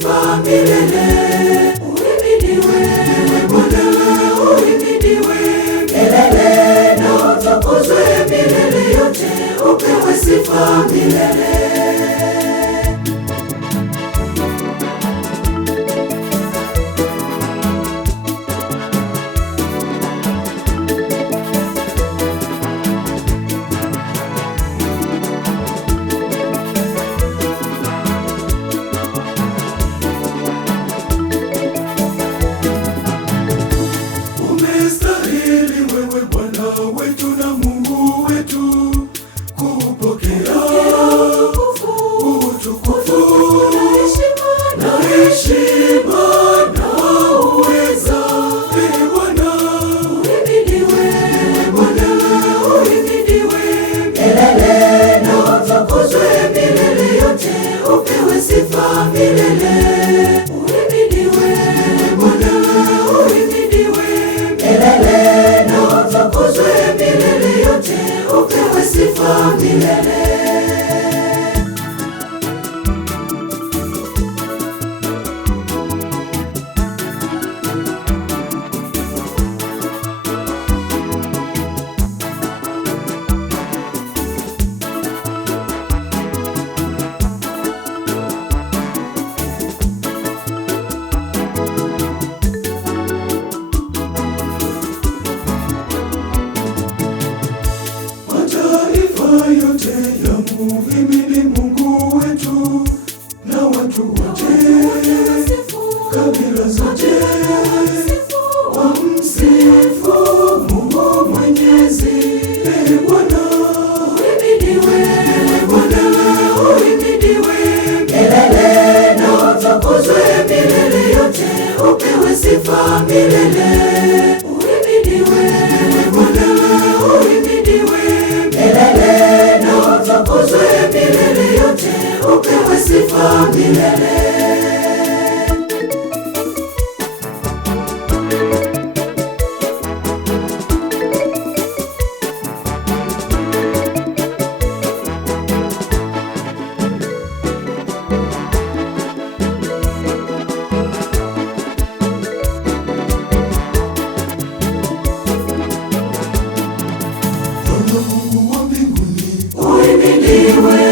sifa milele. Uhimidiwe Bwana, uhimidiwe milele, na utukuzwe milele yote, upewe sifa milele. Umestahili wewe Bwana wetu na Mungu wetu kupokea utukufu na heshima na uweza. Ee Bwana, Uhimidiwe Bwana, uhimidiwe milele, na utukuzwe milele yote, upewe sifa milele. Uhimidiwe Bwana, uhimidiwe milele, na utukuzwe milele yote, upewe sifa milele. mataifa yote yamuhimidi Mungu wetu, na watu wote, kabila zote wamsifu Mungu Mwenyezi. Ee Bwana, Uhimidiwe Bwana, uhimidiwe milele, na utukuzwe milele yote, upewe sifa milele. Uhimidiwe Bwana, uhimidiwe milele, na utukuzwe milele yote, upewe sifa milele. Bwana Mungu wa mbinguni, Uhimidiwe